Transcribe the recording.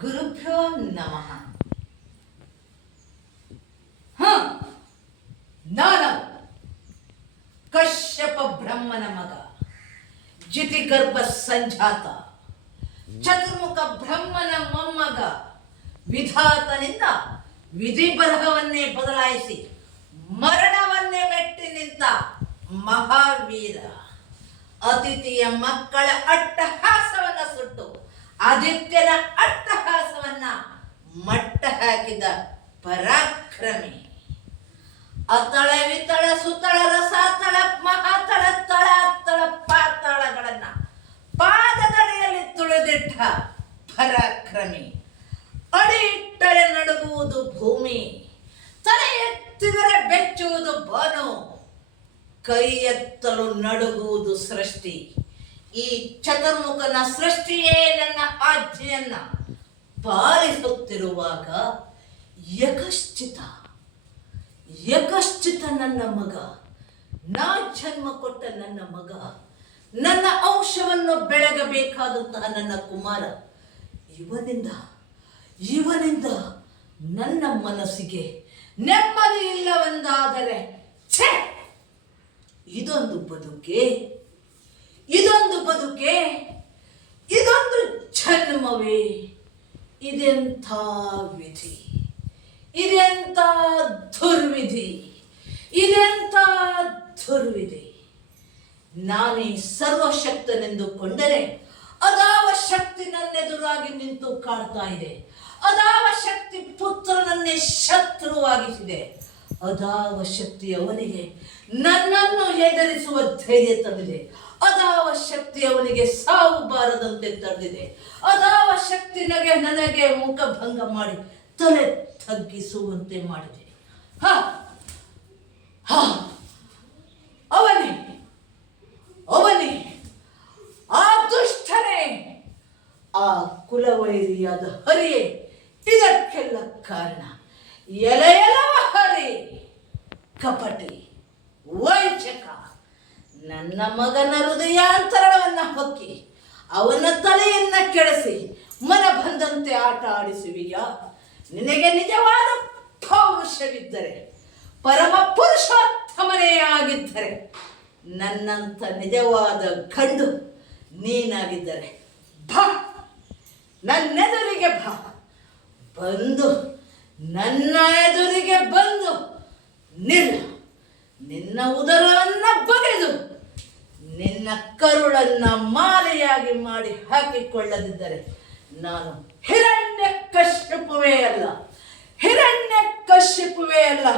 ಗುರುಭ್ಯೋ ನಮಃ. ಹ. ನಾನು ಕಶ್ಯಪ ಬ್ರಹ್ಮನ ಮಗ ಜಿತಿಗರ್ಭ ಸಂಜಾತ, ಚತುರ್ಮುಖ ಬ್ರಹ್ಮನ ಮೊಮ್ಮಗ, ವಿಧಾತನಿಂದ ವಿಧಿ ಬರಹವನ್ನೇ ಬದಲಾಯಿಸಿ ಮರಣವನ್ನೇ ಮೆಟ್ಟಿ ನಿಂತ ಮಹಾವೀರ. ಅತಿಥಿಯ ಮಕ್ಕಳ ಅಟ್ಟಹಾಸವನ್ನು ಸುಟ್ಟು, ಆದಿತ್ಯನ ಅಟ್ಟಹಾಸವನ್ನ ಮಟ್ಟ ಹಾಕಿದ ಪರಾಕ್ರಮಿ. ಅತಳ ವಿತಳ ಸುತಳ ರಸಾತಳ ಮಹಾತಳ ತಳ ಅತ್ತಳ ಪಾತಾಳಗಳನ್ನ ತಳೆಯಲ್ಲಿ ತುಳಿದಿಟ್ಟ ಪರಾಕ್ರಮಿ. ಅಡಿ ಇಟ್ಟರೆ ನಡುಗುವುದು ಭೂಮಿ, ತಲೆ ಎತ್ತಿದರೆ ಬೆಚ್ಚುವುದು ಬಾನು, ಕೈ ಎತ್ತಲು ನಡುಗುವುದು ಸೃಷ್ಟಿ. ಈ ಚತುರ್ಮುಖನ ಸೃಷ್ಟಿಯೇ ನನ್ನ ಆಜ್ಞೆಯನ್ನ. ಪಾಲಿಸುತ್ತಿರುವಾಗ ಯಕಶ್ಚಿತ ಯಕಶ್ಚಿತ ನನ್ನ ಮಗ, ನಾ ಜನ್ಮ ಕೊಟ್ಟ ನನ್ನ ಮಗ, ನನ್ನ ಅಂಶವನ್ನು ಬೆಳಗಬೇಕಾದಂತಹ ನನ್ನ ಕುಮಾರ, ಇವನಿಂದ ಇವನಿಂದ ನನ್ನ ಮನಸ್ಸಿಗೆ ನೆಮ್ಮದಿ ಇಲ್ಲವೆಂದಾದರೆ ಛೇ! ಇದೊಂದು ಬದುಕೆ ಇದೊಂದು ಬದುಕೆ, ಇದೊಂದು ಜನ್ಮವೇ! ಇದೆಂಥ ವಿಧಿ? ಇದೆಂಥ ದುರ್ವಿಧಿ? ಇದೆಂಥ ದುರ್ವಿಧಿ? ನಾನೇ ಸರ್ವಶಕ್ತನೆಂದುಕೊಂಡರೆ ಅದಾವ ಶಕ್ತಿ ನನ್ನೆದುರಾಗಿ ನಿಂತು ಕಾಡ್ತಾ ಇದೆ. ಅದಾವ ಶಕ್ತಿ ಪುತ್ರನನ್ನೇ ಶತ್ರುವಾಗಿಸಿದೆ. ಅದಾವ ಶಕ್ತಿ ಅವನಿಗೆ ನನ್ನನ್ನು ಹೆದರಿಸುವ ಧೈರ್ಯ ತಂದಿದೆ. ಅದಾವ ಶಕ್ತಿ ಅವನಿಗೆ ಸಾವು ಬಾರದಂತೆ ತಂದಿದೆ. ಅದಾವ ಶಕ್ತಿ ನನಗೆ ನನಗೆ ಮುಖಭಂಗ ಮಾಡಿ ತಲೆ ತಗ್ಗಿಸುವಂತೆ ಮಾಡಿದೆ. ಹ ಅವನೇ ಅವನೇ, ಆ ದುಷ್ಟನೇ, ಆ ಕುಲವೈರಿಯಾದ ಹರಿಯೇ, ಇದಕ್ಕೆಲ್ಲ ಕಾರಣ. ಎಲೆ ಹರಿ. ಕಪಟಿ, ವಂಚಕ. ನನ್ನ ಮಗನ ಹೃದಯಾಂತರಣವನ್ನು ಹೊಕ್ಕಿ, ಅವನ ತಲೆಯನ್ನ ಕೆಡಿಸಿ, ಮನ ಬಂದಂತೆ ಆಟ ಆಡಿಸುವಿಯಾ. ನಿನಗೆ ನಿಜವಾದ ಪೌರುಷವಿದ್ದರೆ, ಪರಮ ಪುರುಷೋತ್ತಮನೇ ಆಗಿದ್ದರೆ, ನನ್ನಂಥ ನಿಜವಾದ ಗಂಡು ನೀನಾಗಿದ್ದರೆ ಭಾ ನನ್ನೆದುರಿಗೆ ಬಾ. ಬಂದು, ನನ್ನ ಎದುರಿಗೆ ಬಂದು ನಿಲ್ಲ ನಿನ್ನ ಉದರವನ್ನು ಬಗೆದು, ನಿನ್ನ ಕರುಳನ್ನು ಮಾಲೆಯಾಗಿ ಮಾಡಿ ಹಾಕಿಕೊಳ್ಳದಿದ್ದರೆ ನಾನು ಹಿರಣ್ಯ ಕಶ್ಯಪವೇ ಅಲ್ಲ ಹಿರಣ್ಯ ಕಶ್ಯಪವೇ ಅಲ್ಲ.